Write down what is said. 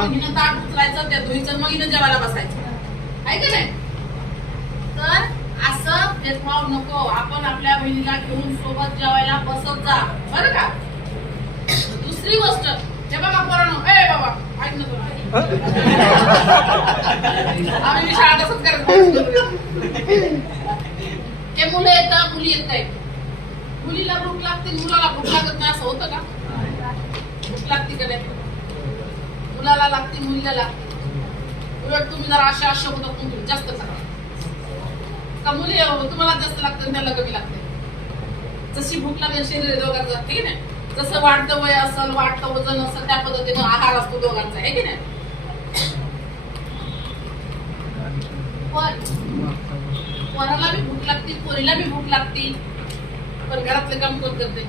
मग हिनं ताट उचलायचं, त्या धुईचं, मग हिनं जेवायला बसायचं, आहे का नाही? तर असं भेदभाव नको. आपण आपल्या बहिणीला घेऊन सोबत जेवायला बसत जा, बरं का? दुसरी गोष्ट, हे बघा पोरांनो, ए बाबा ऐक ना तुला, आम्ही शाळा तसंच करत. हे मुलं येतात, मुली येत आहेत. मुलीला भूक लागते, मुलाला भूक लागत नाही, असं होतं का? भूक लागते का नाही? मुलाला लागते, मुलीला लागते. उलट तुम्ही जरा अशा शब्दात तुम्ही जास्त करा का, मुली तुम्हाला जास्त लागतं, त्याला कमी लागते. जशी भूक लागेल शरीर दोघांचं, ठीक आहे ना? जसं वाढतं वय असेल, वाढतं वजन असेल, त्या पद्धतीनं आहार असतो दोघांचा, आहे की नाही? पण पोराला बी भूक लागते, पोरीला बी भूक लागते, पण घरातलं काम कोण करते?